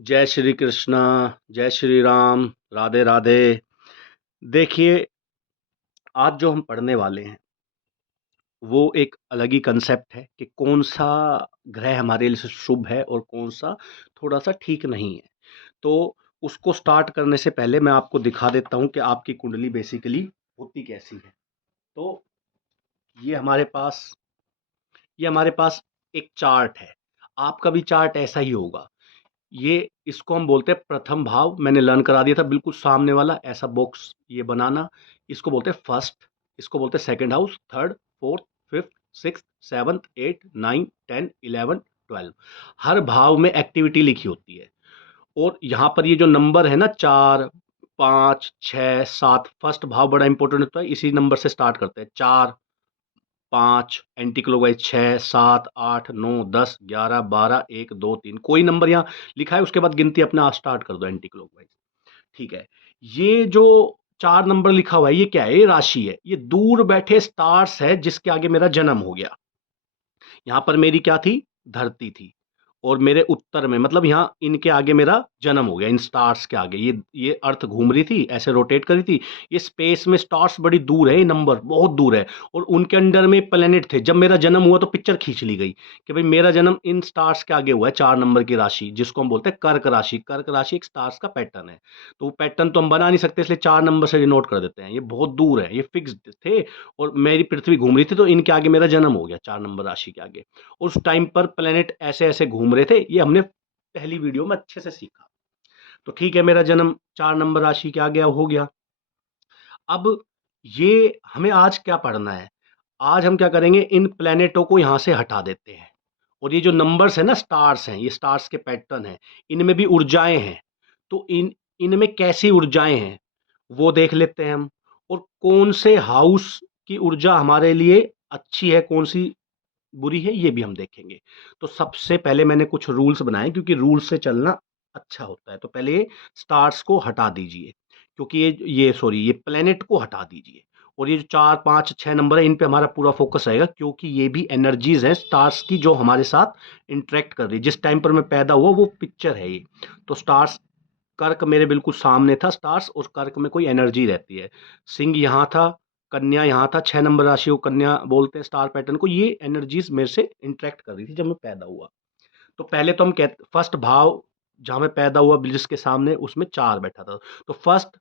जय श्री कृष्णा, जय श्री राम, राधे राधे। देखिए, आज जो हम पढ़ने वाले हैं वो एक अलग ही कंसेप्ट है कि कौन सा ग्रह हमारे लिए शुभ है और कौन सा थोड़ा सा ठीक नहीं है। तो उसको स्टार्ट करने से पहले मैं आपको दिखा देता हूँ कि आपकी कुंडली बेसिकली होती कैसी है। तो ये हमारे पास ये हमारे पास एक चार्ट है। आपका भी चार्ट ऐसा ही होगा। ये इसको हम बोलते हैं प्रथम भाव। मैंने लर्न करा दिया था बिल्कुल सामने वाला ऐसा बॉक्स ये बनाना। इसको बोलते हैं फर्स्ट, इसको बोलते हैं second house, third, fourth, fifth, sixth, seventh, eight, nine, 10, 11, 12। हर भाव में एक्टिविटी लिखी होती है। और यहाँ पर ये जो नंबर है ना, 4, 5, 6, 7, फर्स्ट भाव बड़ा इंपॉर्टेंट होता है। इसी नंबर से स्टार्ट करते हैं। 4, 5 एंटी क्लॉकवाइज, 6, 7, 8, 9, 10, 11, 12, 1, 2, 3, कोई नंबर यहाँ लिखा है उसके बाद गिनती अपने आप स्टार्ट कर दो एंटी क्लॉकवाइज। ठीक है। ये जो 4 नंबर लिखा हुआ है ये क्या है? ये राशि है। ये दूर बैठे स्टार्स है जिसके आगे मेरा जन्म हो गया। यहाँ पर मेरी क्या थी? धरती थी। और मेरे उत्तर में मतलब यहाँ इनके आगे मेरा जन्म हो गया, इन स्टार्स के आगे। ये अर्थ घूम रही थी, ऐसे रोटेट कर रही थी। ये स्पेस में स्टार्स बड़ी दूर है, ये नंबर बहुत दूर है। और उनके अंडर में प्लेनेट थे। जब मेरा जन्म हुआ तो पिक्चर खींच ली गई कि भाई मेरा जन्म इन स्टार्स के आगे हुआ है। 4 नंबर की राशि जिसको हम बोलते हैं कर्क राशि। कर्क राशि एक स्टार्स का पैटर्न है। तो वो पैटर्न तो हम बना नहीं सकते, इसलिए 4 नंबर से डिनोट कर देते हैं। ये बहुत दूर है, ये फिक्स्ड थे। और मेरी पृथ्वी घूम रही थी तो इनके आगे मेरा जन्म हो गया, 4 नंबर राशि के आगे। उस टाइम पर प्लेनेट ऐसे ऐसे घूम रहे थे। ये हमने पहली वीडियो में अच्छे से सीखा। तो ठीक है, मेरा जन्म 4 नंबर राशि के आगे हो गया। अब ये हमें आज क्या पढ़ना है? आज हम क्या करेंगे, इन प्लेनेटों को यहां से हटा देते हैं। और ये जो नंबर्स है ना, स्टार्स हैं, ये स्टार्स के पैटर्न हैं। इनमें भी ऊर्जाएं हैं। तो इनमें कैसी ऊर्जाएं हैं वो देख लेते हैं हम। और कौन से हाउस की ऊर्जा हमारे लिए अच्छी है, कौन सी बुरी है, ये भी हम देखेंगे। तो सबसे पहले मैंने कुछ रूल्स बनाए क्योंकि रूल्स से चलना अच्छा होता है। तो पहले ये स्टार्स को हटा दीजिए, क्योंकि ये सॉरी, ये प्लेनेट को हटा दीजिए। और ये जो 4, 5, 6 नंबर है इन पे हमारा पूरा फोकस रहेगा, क्योंकि ये भी एनर्जीज हैं स्टार्स की जो हमारे साथ इंटरेक्ट कर रही है। जिस टाइम पर मैं पैदा हुआ वो पिक्चर है ये। तो स्टार्स, कर्क मेरे बिल्कुल सामने था स्टार्स, और कर्क में कोई एनर्जी रहती है। सिंह यहाँ था, कन्या यहाँ था। 6 नंबर राशि को कन्या बोलते हैं स्टार पैटर्न को। ये एनर्जीज मेरे से इंटरेक्ट कर रही थी जब मैं पैदा हुआ। तो पहले तो हम कहते फर्स्ट भाव जहां मैं पैदा हुआ जिसके सामने, उसमें 4 बैठा था। तो first,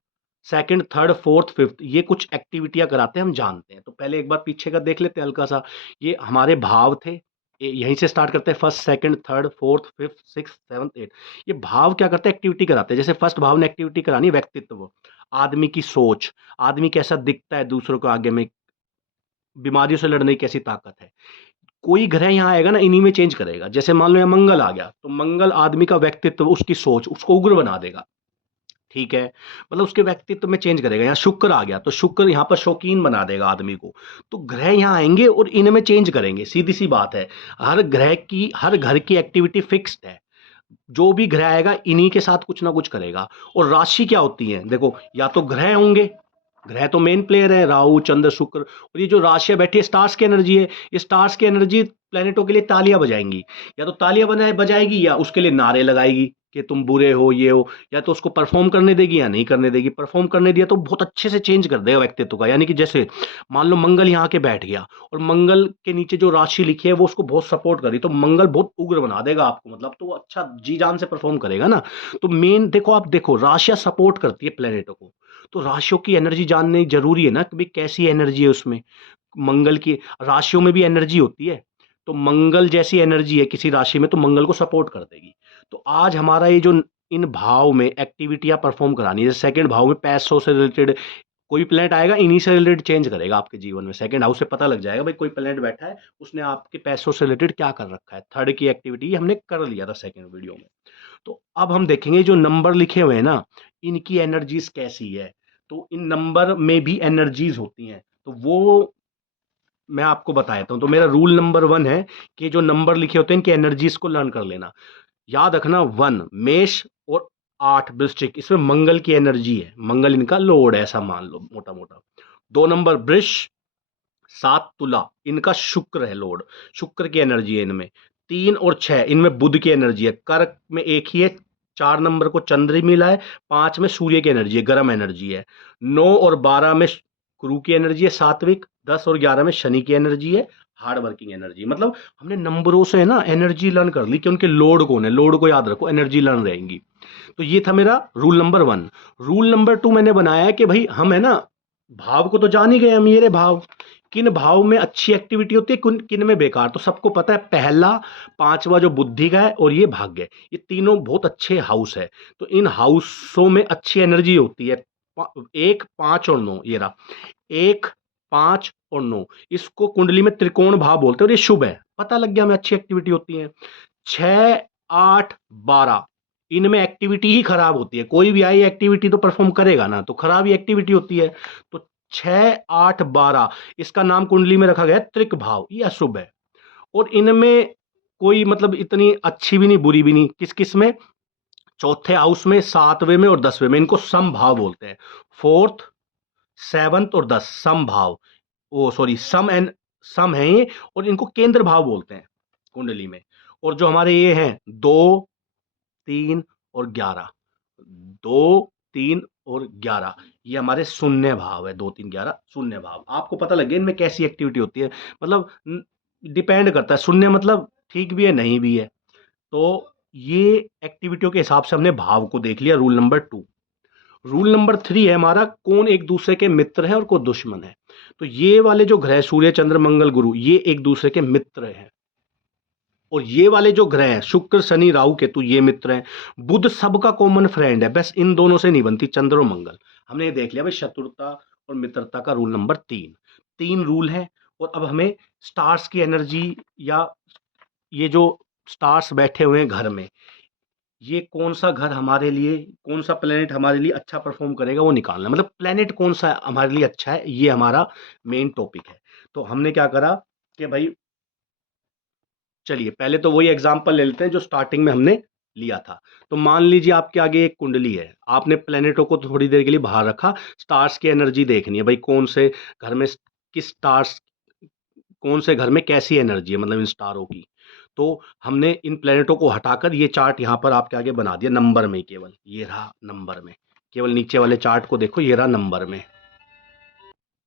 second, third, fourth, fifth ये कुछ एक्टिविटियां कराते हैं, हम जानते हैं। तो पहले एक बार पीछे का देख लेते हैं हल्का सा। ये हमारे भाव थे। यहीं से स्टार्ट करते हैं। First, second, third, fourth, fifth, six, seventh, eight. ये भाव क्या करते हैं? एक्टिविटी कराते हैं। जैसे फर्स्ट भाव ने एक्टिविटी करानी है, व्यक्तित्व, आदमी की सोच, आदमी कैसा दिखता है दूसरों को आगे में, बीमारियों से लड़ने की कैसी ताकत है। कोई ग्रह यहाँ आएगा ना, इन्हीं में चेंज करेगा। जैसे मान लो यहाँ मंगल आ गया, तो मंगल आदमी का व्यक्तित्व, उसकी सोच, उसको उग्र बना देगा। ठीक है, मतलब उसके व्यक्तित्व में चेंज करेगा। यहाँ शुक्र आ गया तो शुक्र यहाँ पर शौकीन बना देगा आदमी को। तो ग्रह यहाँ आएंगे और इनमें चेंज करेंगे, सीधी सी बात है। हर ग्रह की, हर घर की एक्टिविटी फिक्स्ड है। जो भी ग्रह आएगा इन्हीं के साथ कुछ ना कुछ करेगा। और राशि क्या होती है? देखो, या तो ग्रह होंगे, ग्रह तो मेन प्लेयर है, राहु, चंद्र, शुक्र। और ये जो राशियां बैठी है, स्टार्स की एनर्जी है। ये स्टार्स की एनर्जी प्लेनेटों के लिए तालियां बजाएंगी। या तो तालियां बजाएगी या उसके लिए नारे लगाएगी कि तुम बुरे हो, ये हो। या तो उसको परफॉर्म करने देगी या नहीं करने देगी। परफॉर्म करने दिया तो बहुत अच्छे से चेंज कर देगा व्यक्तित्व का। यानी कि जैसे मान लो मंगल यहाँ के बैठ गया और मंगल के नीचे जो राशि लिखी है वो उसको बहुत सपोर्ट कर रही, तो मंगल बहुत उग्र बना देगा आपको। मतलब तो वो अच्छा जी जान से परफॉर्म करेगा ना। तो मेन देखो, आप देखो राशियां सपोर्ट करती है प्लेनेटों को। तो राशियों की एनर्जी जाननी जरूरी है ना कि भाई कैसी एनर्जी है उसमें। मंगल की राशियों में भी एनर्जी होती है। तो मंगल जैसी एनर्जी है किसी राशि में तो मंगल को सपोर्ट कर देगी। तो आज हमारा ये जो इन भाव में एक्टिविटियां परफॉर्म करानी है, जैसे सेकंड भाव में पैसों से रिलेटेड कोई प्लेनेट आएगा, इन्हीं से रिलेटेड चेंज करेगा आपके जीवन में। सेकंड हाउस से पता लग जाएगा भाई कोई प्लेनेट बैठा है, उसने आपके पैसों से रिलेटेड क्या कर रखा है। थर्ड की एक्टिविटी हमने कर लिया था सेकंड वीडियो में। तो अब हम देखेंगे जो नंबर लिखे हुए हैं ना, इनकी एनर्जीज कैसी है। तो इन नंबर में भी एनर्जीज होती हैं, तो वो मैं आपको बता देता हूं। तो मेरा रूल नंबर 1 है कि जो नंबर लिखे होते हैं इनकी एनर्जीज को लर्न कर लेना। याद रखना, 1 मेष और 8 वृश्चिक, इसमें मंगल की एनर्जी है। मंगल इनका लॉर्ड है, ऐसा मान लो मोटा मोटा। 2 नंबर वृष, 7 तुला, इनका शुक्र है लॉर्ड। शुक्र की एनर्जी है इनमें। 3 और 6 इनमें बुध की एनर्जी है। कर्क में एक ही है, 4 नंबर को चंद्र मिला है, 5 में सूर्य की एनर्जी है, गर्म एनर्जी है, 9 और 12 में गुरु की एनर्जी है सात्विक, 10 और 11 में शनि की एनर्जी है हार्ड वर्किंग एनर्जी। मतलब हमने नंबरों से ना एनर्जी लर्न कर ली कि उनके लोड कौन है, लोड को याद रखो, एनर्जी लर्न रहेंगी। तो ये था मेरा रूल नंबर 1। रूल नंबर 2 मैंने बनाया है कि भाई हम है ना भाव को तो जान ही गए हम, ये रे भाव, किन भाव में अच्छी एक्टिविटी होती है, किन में बेकार। तो सबको पता है पहला, पांचवा जो बुद्धि का है और ये भाग्य, ये तीनों बहुत अच्छे हाउस है। तो इन हाउसों में अच्छी एनर्जी होती है। 1, 5 और 9, ये रहा 1, 5 और 9, इसको कुंडली में त्रिकोण भाव बोलते हैं और ये शुभ है। पता लग गया हमें अच्छी एक्टिविटी होती है। 6, 8, 12, इनमें एक्टिविटी ही खराब होती है। कोई भी आई एक्टिविटी तो परफॉर्म करेगा ना, तो खराब ही एक्टिविटी होती है। तो 6, 8, 12, इसका नाम कुंडली में रखा गया है त्रिक भाव, ये अशुभ है। और इनमें कोई मतलब इतनी अच्छी भी नहीं बुरी भी नहीं। किस किस में? चौथे हाउस में, 7वें में और 10वें में, इनको सम भाव बोलते हैं। 4th, 7th और 10 सम भाव, ओ सॉरी सम एंड सम है ये, और इनको केंद्र भाव बोलते हैं कुंडली में। और जो हमारे ये हैं 2, 3 और 11, 2, 3 और 11, ये हमारे शून्य भाव है। 2, 3, 11 शून्य भाव। आपको पता लग गया इनमें कैसी एक्टिविटी होती है। मतलब डिपेंड करता है, शून्य मतलब ठीक भी है नहीं भी है। तो ये एक्टिविटियों के हिसाब से हमने भाव को देख लिया, रूल नंबर 2। रूल नंबर 3 है हमारा, कौन एक दूसरे के मित्र है और कौन दुश्मन है। तो ये वाले जो ग्रह सूर्य, चंद्र, मंगल, गुरु, ये एक दूसरे के मित्र हैं। और ये वाले जो ग्रह हैं शुक्र, शनि, राहु, केतु, ये मित्र हैं। बुध सबका कॉमन फ्रेंड है, बस इन दोनों से नहीं बनती, चंद्र और मंगल। हमने ये देख लिया भाई शत्रुता और मित्रता का रूल नंबर 3। 3 रूल है। और अब हमें स्टार्स की एनर्जी, या ये जो स्टार्स बैठे हुए हैं घर में, ये कौन सा घर हमारे लिए, कौन सा प्लेनेट हमारे लिए अच्छा परफॉर्म करेगा वो निकालना है। मतलब प्लेनेट कौन सा हमारे लिए अच्छा है, ये हमारा मेन टॉपिक है। तो हमने क्या करा कि भाई चलिए पहले तो वही एग्जांपल ले लेते हैं जो स्टार्टिंग में हमने लिया था। तो मान लीजिए आपके आगे एक कुंडली है, आपने प्लेनेटों को थोड़ी देर के लिए बाहर रखा, स्टार्स की एनर्जी देखनी है भाई, कौन से घर में किस स्टार्स, कौन से घर में कैसी एनर्जी है, मतलब इन स्टारों की। तो हमने इन प्लेनेटों को हटाकर ये चार्ट यहाँ पर आपके आगे बना दिया नंबर में, केवल ये रहा नंबर में, केवल नीचे वाले चार्ट को देखो, ये रहा नंबर में।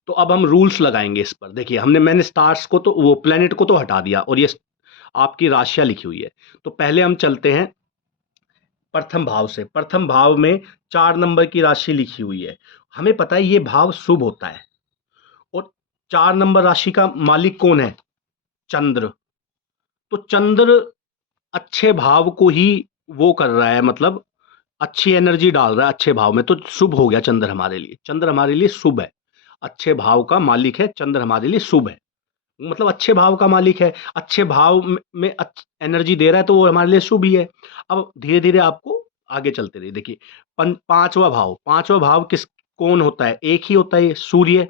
तो अब हम रूल्स लगाएंगे इस पर। देखिए मैंने स्टार्स को तो, वो प्लेनेट को तो हटा दिया, और ये आपकी राशियां लिखी हुई है। तो पहले हम चलते हैं प्रथम भाव से। प्रथम भाव में 4 नंबर की राशि लिखी हुई है। हमें पता है ये भाव शुभ होता है। और 4 नंबर राशि का मालिक कौन है? चंद्र। तो चंद्र अच्छे भाव को ही वो कर रहा है, मतलब अच्छी एनर्जी डाल रहा है अच्छे भाव में, तो शुभ हो गया चंद्र हमारे लिए। चंद्र हमारे लिए शुभ है, अच्छे भाव का मालिक है चंद्र, हमारे लिए शुभ है। मतलब अच्छे भाव का मालिक है, अच्छे भाव में एनर्जी दे रहा है, तो वो हमारे लिए शुभ ही है। अब धीरे धीरे आपको आगे चलते रहिए। देखिए पांचवा भाव किस, कौन होता है? एक ही होता है, सूर्य।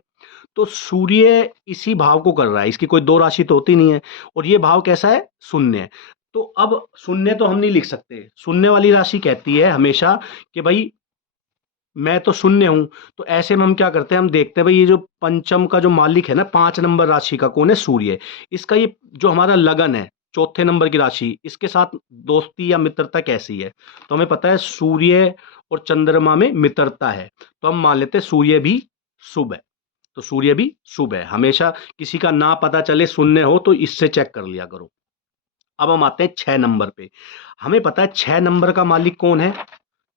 तो सूर्य इसी भाव को कर रहा है, इसकी कोई दो राशि तो होती नहीं है। और ये भाव कैसा है? शून्य है। तो अब शून्य तो हम नहीं लिख सकते, शून्य वाली राशि कहती है हमेशा कि भाई मैं तो शून्य हूं। तो ऐसे में हम क्या करते हैं, हम देखते हैं भाई ये जो पंचम का जो मालिक है ना, 5 नंबर राशि का, कौन है? सूर्य। इसका ये जो हमारा लगन है, चौथे नंबर की राशि, इसके साथ दोस्ती या मित्रता कैसी है? तो हमें पता है सूर्य और चंद्रमा में मित्रता है, तो हम मान लेते हैं सूर्य भी शुभ है। तो सूर्य भी शुभ है। हमेशा किसी का ना पता चले शून्य हो तो इससे चेक कर लिया करो। अब हम आते हैं 6 नंबर पे। हमें पता है 6 नंबर का मालिक कौन है?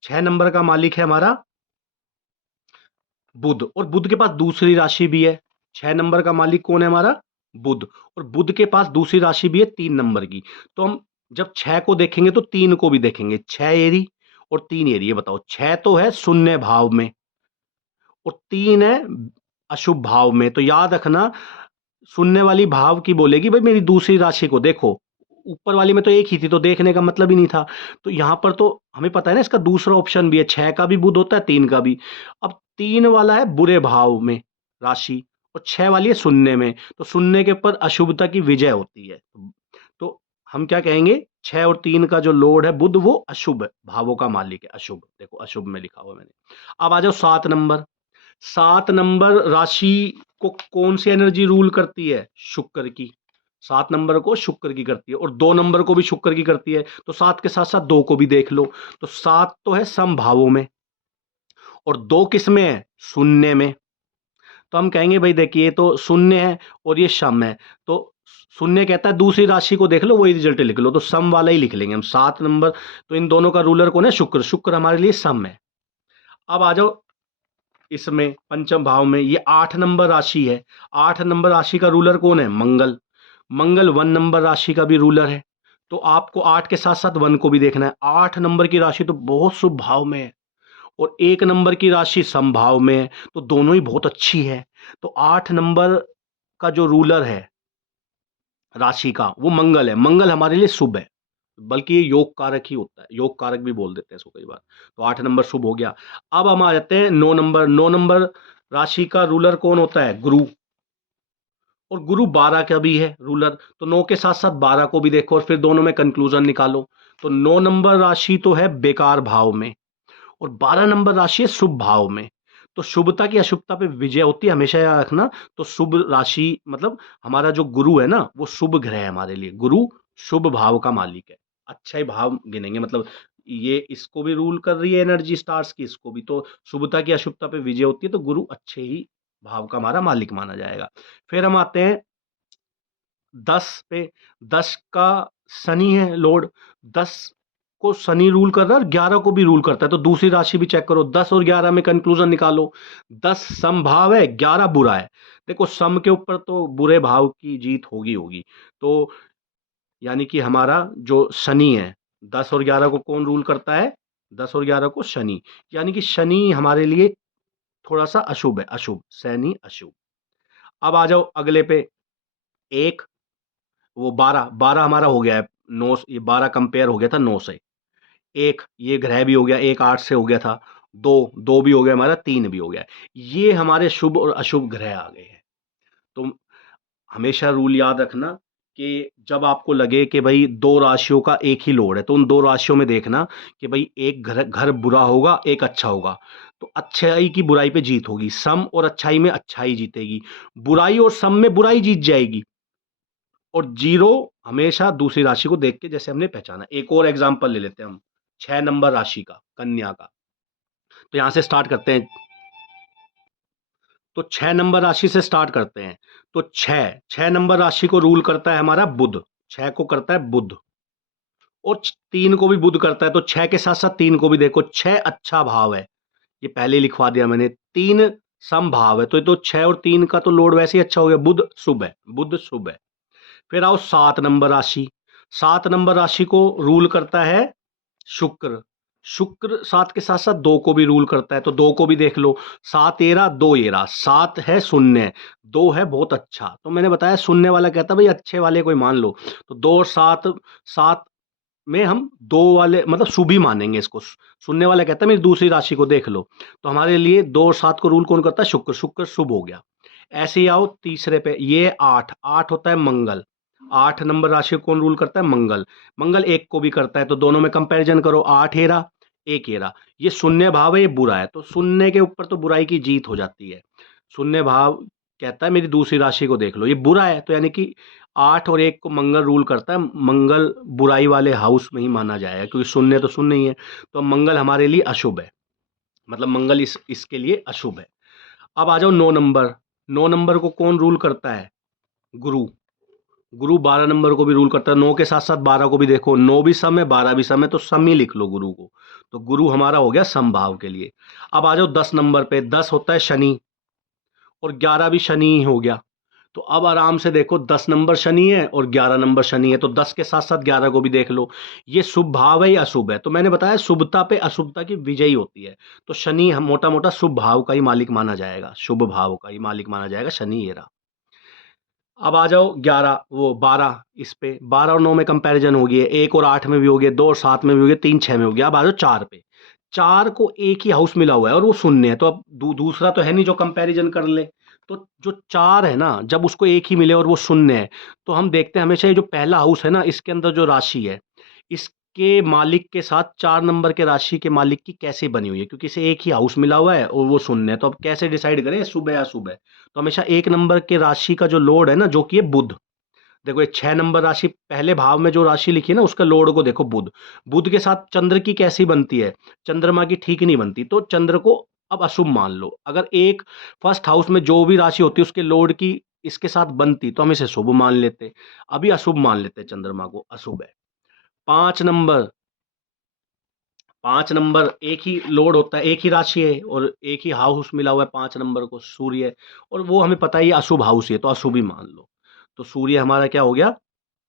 6 नंबर का मालिक है हमारा बुध, और बुध के पास दूसरी राशि भी है। 6 नंबर का मालिक कौन है हमारा? बुध। और बुध के पास दूसरी राशि भी है 3 नंबर की। तो हम जब 6 को देखेंगे तो 3 को भी देखेंगे। 6 एरी और 3 एरी, ये बताओ, 6 तो है शून्य भाव में और 3 है अशुभ भाव में। तो याद रखना, शून्य वाली भाव की बोलेगी भाई मेरी दूसरी राशि को देखो, ऊपर वाली में तो एक ही थी, तो देखने का मतलब ही नहीं था। तो यहां पर तो हमें पता है ना, इसका दूसरा ऑप्शन भी है, 6 का भी बुध होता है, 3 का भी। अब 3 वाला है बुरे भाव में राशि, और 6 वाली है शून्य में। तो शून्य के ऊपर अशुभता की विजय होती है। तो हम क्या कहेंगे, 6 और 3 का जो लोड है बुध, वो अशुभ भावों का मालिक है, अशुभ। देखो अशुभ में लिखा हुआ मैंने। अब आ जाओ 7 नंबर। 7 नंबर राशि को कौन सी एनर्जी रूल करती है? शुक्र की। 7 नंबर को शुक्र की करती है और 2 नंबर को भी शुक्र की करती है, तो 7 के साथ साथ 2 को भी देख लो। तो 7 तो है समभावों में और 2 किस में है? शून्य में। तो हम कहेंगे भाई देखिए ये तो शून्य है और ये सम है, तो शून्य कहता है दूसरी राशि को देख लो, वही रिजल्ट लिख लो, तो सम वाला ही लिख लेंगे हम। 7 नंबर, तो इन दोनों का रूलर कौन है? शुक्र। शुक्र हमारे लिए सम है। अब आ जाओ इसमें पंचम भाव में, ये 8 नंबर राशि है। 8 नंबर राशि का रूलर कौन है? मंगल। मंगल 1 नंबर राशि का भी रूलर है, तो आपको 8 के साथ साथ 1 को भी देखना है। 8 नंबर की राशि तो बहुत शुभ भाव में है और 1 नंबर की राशि समभाव में है, तो दोनों ही बहुत अच्छी है। तो 8 नंबर का जो रूलर है राशि का वो मंगल है। मंगल हमारे लिए शुभ है, बल्कि ये योग कारक ही होता है, योग कारक भी बोल देते हैं इसको कई बार। तो 8 नंबर शुभ हो गया। अब हम आ जाते हैं 9 नंबर। 9 नंबर राशि का रूलर कौन होता है? गुरु। और गुरु 12 का भी है रूलर, तो 9 के साथ साथ 12 को भी देखो और फिर दोनों में कंक्लूजन निकालो। तो 9 नंबर राशि तो है बेकार भाव में और 12 नंबर राशि है शुभ भाव में। तो शुभता की अशुभता पे विजय होती है, हमेशा याद रखना। तो शुभ राशि मतलब हमारा जो गुरु है ना, वो शुभ ग्रह है हमारे लिए। गुरु शुभ भाव का मालिक है, अच्छा ही भाव गिनेंगे, मतलब ये इसको भी रूल कर रही है एनर्जी स्टार्स की, इसको भी। तो शुभता की अशुभता पे विजय होती है, तो गुरु अच्छे ही भाव का हमारा मालिक माना जाएगा। फिर हम आते हैं 10 पे। 10 का शनि है लॉर्ड। 10 को शनि रूल कर रहा है और 11 को भी रूल करता है, तो दूसरी राशि भी चेक करो। 10 और 11 में कंक्लूजन निकालो। 10 सम भाव है, 11 बुरा है। देखो सम के ऊपर तो बुरे भाव की जीत होगी होगी, तो यानी कि हमारा जो शनि है, 10 और 11 को कौन रूल करता है? 10 और 11 को शनि, यानी कि शनि हमारे लिए थोड़ा सा अशुभ है, अशुभ, शनि अशुभ। अब आ जाओ अगले पे। एक, वो 12, 12 हमारा हो गया है 9, ये 12 कंपेयर हो गया था 9 से। एक ये ग्रह भी हो गया, एक 8 से हो गया था। दो, दो भी हो गया हमारा, 3 भी हो गया। ये हमारे शुभ और अशुभ ग्रह आ गए हैं। तो हमेशा रूल याद रखना कि जब आपको लगे कि भाई दो राशियों का एक ही लोड है, तो उन दो राशियों में देखना कि भाई एक घर घर बुरा होगा, एक अच्छा होगा, तो अच्छाई की बुराई पे जीत होगी। सम और अच्छाई में अच्छाई जीतेगी, बुराई और सम में बुराई जीत जाएगी। और जीरो हमेशा दूसरी राशि को देख के जैसे हमने पहचाना। एक और एग्जांपल ले लेते हैं हम 6 नंबर राशि का, कन्या का। तो यहां से स्टार्ट करते हैं। तो 6 नंबर राशि से स्टार्ट करते हैं। तो 6 नंबर राशि को रूल करता है हमारा बुध। 6 को करता है बुध और 3 को भी बुध करता है, तो 6 के साथ साथ 3 को भी देखो। 6 अच्छा भाव है, ये पहले लिखवा दिया मैंने। 3 सम भाव है, तो ये तो 6 और 3 का तो लोड वैसे ही अच्छा हो गया। बुध शुभ है, बुध शुभ है। फिर आओ 7 नंबर राशि। 7 नंबर राशि को रूल करता है शुक्र। शुक्र 7 के साथ साथ 2 को भी रूल करता है, तो 2 को भी देख लो। 7 एरा 2 एरा, 7 है शून्य, 2 है बहुत अच्छा। तो मैंने बताया शून्य वाला कहता भाई अच्छे वाले कोई मान लो, तो 2 और 7, 7 में हम 2 वाले मतलब शुभ ही मानेंगे इसको। शून्य वाला कहता है मेरी दूसरी राशि को देख लो, तो हमारे लिए 2 और 7 को रूल कौन करता है? शुक्र। शुक्र शुभ हो गया। ऐसे ही आओ तीसरे पे, ये 8, 8 होता है मंगल। 8 नंबर राशि को कौन रूल करता है? मंगल। मंगल 1 को भी करता है, तो दोनों में कंपैरिजन करो। 8 हेरा, 1 हेरा। ये शून्य भाव है, ये बुरा है, तो शून्य के ऊपर तो बुराई की जीत हो जाती है। शून्य भाव कहता है मेरी दूसरी राशि को देख लो, ये बुरा है, तो यानी कि 8 और 1 को मंगल रूल करता है। मंगल बुराई वाले हाउस में ही माना जाएगा, क्योंकि शून्य तो शून्य ही है, तो मंगल हमारे लिए अशुभ है, मतलब मंगल इसके लिए अशुभ है। अब आ जाओ 9 नंबर। 9 नंबर को कौन रूल करता है? गुरु। गुरु 12 नंबर को भी रूल करता है। 9 के साथ साथ 12 को भी देखो। 9 भी सम है, 12 भी सम है, तो सम ही लिख लो गुरु को। तो गुरु हमारा हो गया समभाव के लिए। अब आ जाओ 10 नंबर पे। 10 होता है शनि और 11 भी शनि ही हो गया। तो अब आराम से देखो, 10 नंबर शनि है और 11 नंबर शनि है, तो 10 के साथ साथ 11 को भी देख लो। ये शुभ भाव है या अशुभ है? तो मैंने बताया शुभता पे अशुभता की विजयी होती है, तो शनि मोटा मोटा शुभ भाव का ही मालिक माना जाएगा, शुभ भाव का ही मालिक माना जाएगा शनि। ये रहा। अब आ जाओ 11 वो 12, इस पे 12 और 9 में कंपैरिजन हो गई है। 1 और 8 में भी हो गया, 2 और 7 में भी हो गया, 3 6 में हो गया। अब आ जाओ 4 पे। 4 को एक ही हाउस मिला हुआ है और वो शून्य है, तो अब दूसरा तो है नहीं जो कंपैरिजन कर ले। तो जो 4 है ना, जब उसको एक ही मिले और वो शून्य है, तो हम देखते हैं हमेशा ये जो पहला हाउस है ना, इसके अंदर जो राशि है, इसके मालिक के साथ 4 नंबर के राशि के मालिक की कैसे बनी हुई है, क्योंकि इसे एक ही हाउस मिला हुआ है और वो शून्य है। तो अब कैसे डिसाइड करें शुभ है या अशुभ है? तो हमेशा 1 नंबर के राशि का जो लॉर्ड है ना, जो कि है बुध, देखो ये 6 नंबर राशि पहले भाव में जो राशि लिखी है ना, उसका लॉर्ड को देखो बुध। बुध के साथ चंद्र की कैसी बनती है? चंद्रमा की ठीक नहीं बनती, तो चंद्र को अब अशुभ मान लो। अगर एक फर्स्ट हाउस में जो भी राशि होती है उसके लॉर्ड की इसके साथ बनती तो हम इसे शुभ मान लेते। अभी अशुभ मान लेते हैं, चंद्रमा को अशुभ है। 5 नंबर, 5 नंबर एक ही लॉर्ड होता है, एक ही राशि है और एक ही हाउस मिला हुआ है 5 नंबर को, सूर्य है। और वो हमें पता है ये अशुभ हाउस है, तो अशुभ ही मान लो। तो सूर्य हमारा क्या हो गया?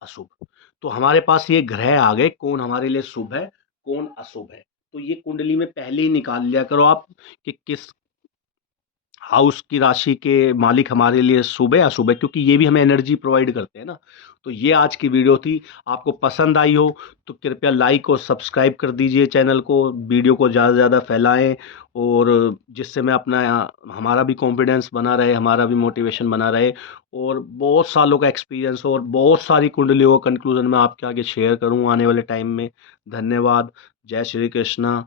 अशुभ। तो हमारे पास ये ग्रह आ गए, कौन हमारे लिए शुभ है, कौन अशुभ है। तो ये कुंडली में पहले ही निकाल लिया करो आप कि किस हाउस की राशि के मालिक हमारे लिए शुभ है अशुभ है, क्योंकि ये भी हमें एनर्जी प्रोवाइड करते हैं ना। तो ये आज की वीडियो थी। आपको पसंद आई हो तो कृपया लाइक और सब्सक्राइब कर दीजिए चैनल को, वीडियो को ज़्यादा से ज़्यादा फैलाएं, और जिससे मैं अपना हमारा भी कॉन्फिडेंस बना रहे, हमारा भी मोटिवेशन बना रहे, और बहुत सालों का एक्सपीरियंस और बहुत सारी कुंडलियों का कंक्लूजन मैं आपके आगे शेयर करूँ आने वाले टाइम में। धन्यवाद। जय श्री कृष्णा।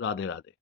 राधे राधे।